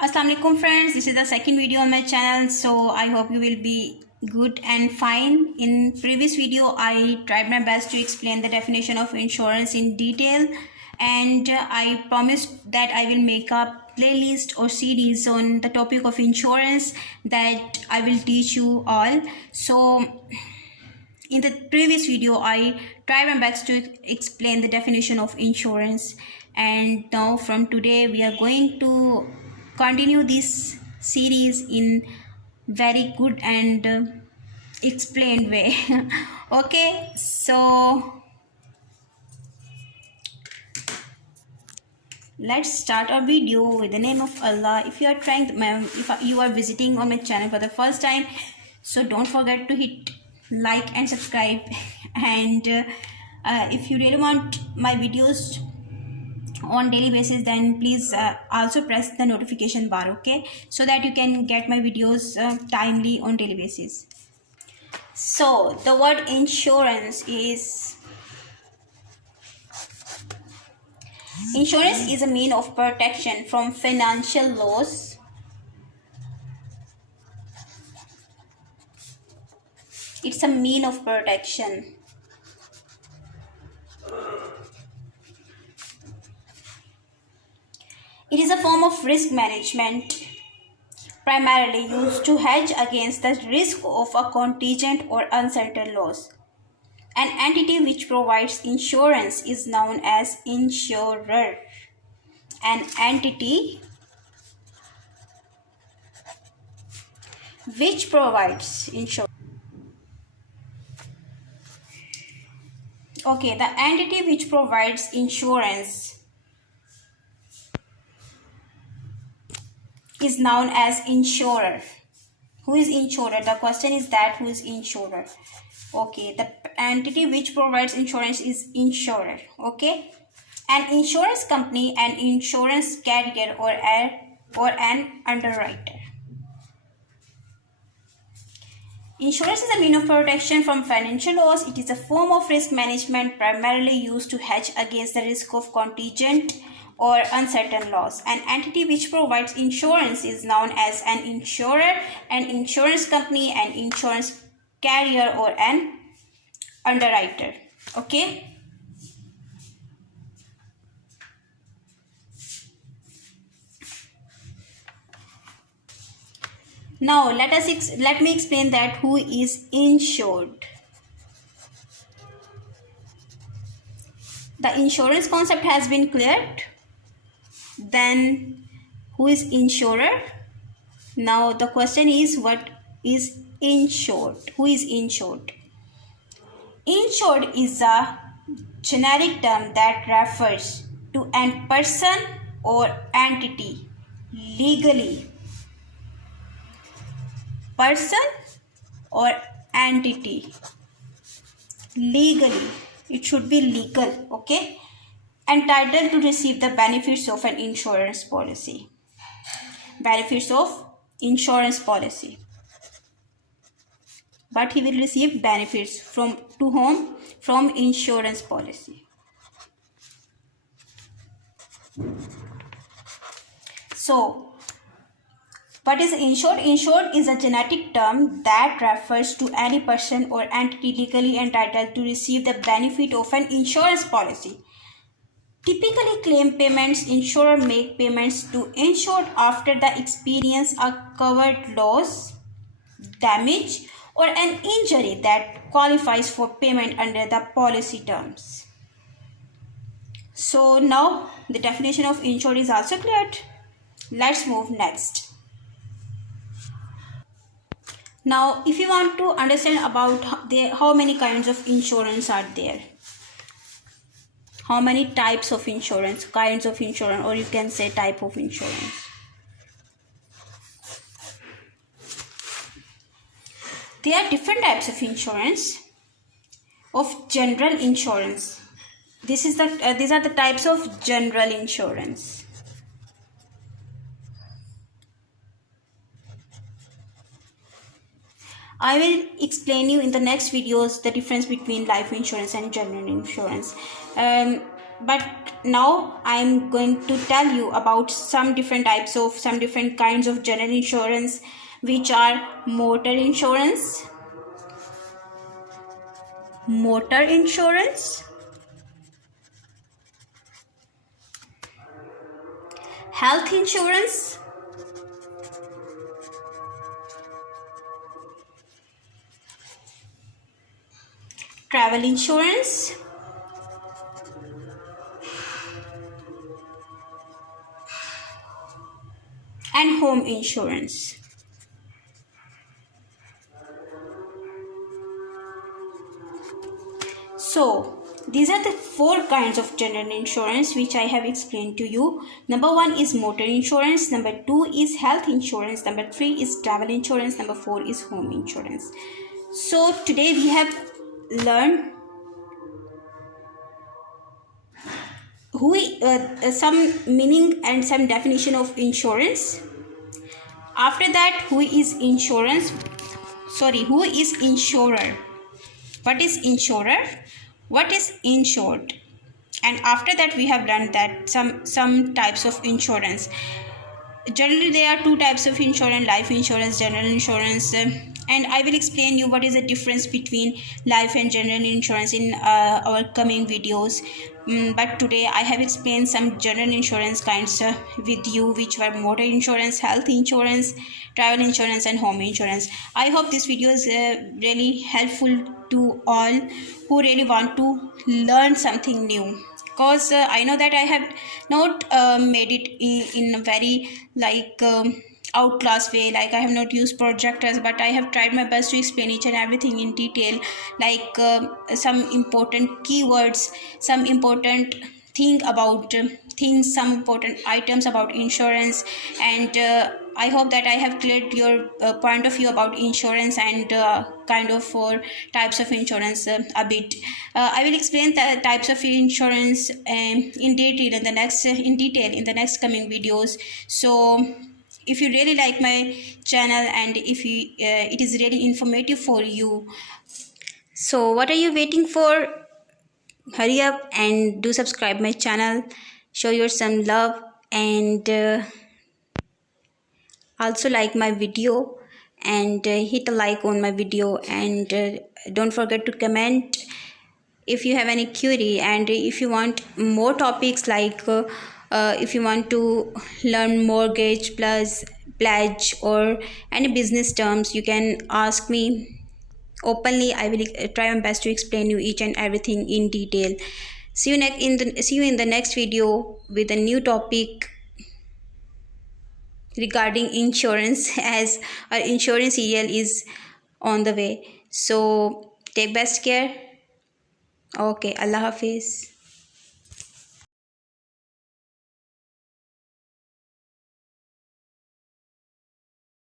Assalamu alaikum friends, this is the second video on my channel, so I hope you will be good and fine. In previous video I tried my best to explain the definition of insurance in detail, and I promised that I will make a playlist or series on the topic of insurance that I will teach you all. So in the previous video I tried my best to explain the definition of insurance, and now from today we are going to continue this series in very good and explained way. Okay, so let's start our video with the name of Allah. If you are visiting on my channel for the first time, so don't forget to hit like and subscribe. And if you really want my videos on daily basis, then please also press the notification bar, okay, so that you can get my videos timely on daily basis. So the word insurance is a mean of protection from financial loss, it's a mean of protection. It is a form of risk management primarily used to hedge against the risk of a contingent or uncertain loss. An entity which provides insurance is known as insurer. An entity which provides insurance. Okay, the entity which provides insurance is known as insurer. Who is insurer? The question is that who is insurer? Okay, the entity which provides insurance is insurer. Okay, an insurance company, an insurance carrier, or an underwriter. Insurance is a means of protection from financial loss. It is a form of risk management primarily used to hedge against the risk of contingent or uncertain loss. An entity which provides insurance is known as an insurer, an insurance company, an insurance carrier, or an underwriter. Okay. Now let me explain that who is insured. The insurance concept has been cleared. Then who is insurer? Now the question is, what is insured? Who is insured? Insured is a generic term that refers to a person or entity legally. Person or entity legally. It should be legal, okay? Entitled to receive the benefits of an insurance policy. Benefits of insurance policy. But he will receive benefits from whom? From insurance policy. So, what is insured? Insured is a generic term that refers to any person or entity legally entitled to receive the benefit of an insurance policy. Typically, claim payments, insurer make payments to insured after the experience a covered loss, damage, or an injury that qualifies for payment under the policy terms. So now the definition of insured is also cleared. Let's move next. Now, if you want to understand about how many kinds of insurance are there, how many types of insurance, kinds of insurance, or you can say type of insurance. There are different types of insurance. Of general insurance. These are the types of general insurance. I will explain you in the next videos the difference between life insurance and general insurance. but now I'm going to tell you about some different kinds of general insurance, which are motor insurance, health insurance, travel insurance, and home insurance. So these are the four kinds of general insurance which I have explained to you. Number one is motor insurance, number two is health insurance, number three is travel insurance, number four is home insurance. So today we have learned some meaning and some definition of insurance. After that, who is insurer? What is insurer? What is insured? And after that, we have learned that some types of insurance. Generally, there are two types of insurance: life insurance, general insurance. And I will explain you what is the difference between life and general insurance in our coming videos. But today I have explained some general insurance kinds with you, which were motor insurance, health insurance, travel insurance, and home insurance. I hope this video is really helpful to all who really want to learn something new, because I know that I have not made it in a very outclass way, like I have not used projectors, but I have tried my best to explain each and everything in detail, some important keywords, some important thing about things, some important items about insurance. And I hope that I have cleared your point of view about insurance and kind of four types of insurance a bit. I will explain the types of insurance in detail in the next coming videos. So if you really like my channel and if it is really informative for you, so what are you waiting for? Hurry up and do subscribe my channel, show your some love, and also like my video, and hit a like on my video, and don't forget to comment if you have any query. And if you want more topics, if you want to learn mortgage plus pledge or any business terms, you can ask me openly. I will try my best to explain you each and everything in detail. See you in the next video with a new topic regarding insurance, as our insurance serial is on the way. So take best care. Okay, Allah Hafiz.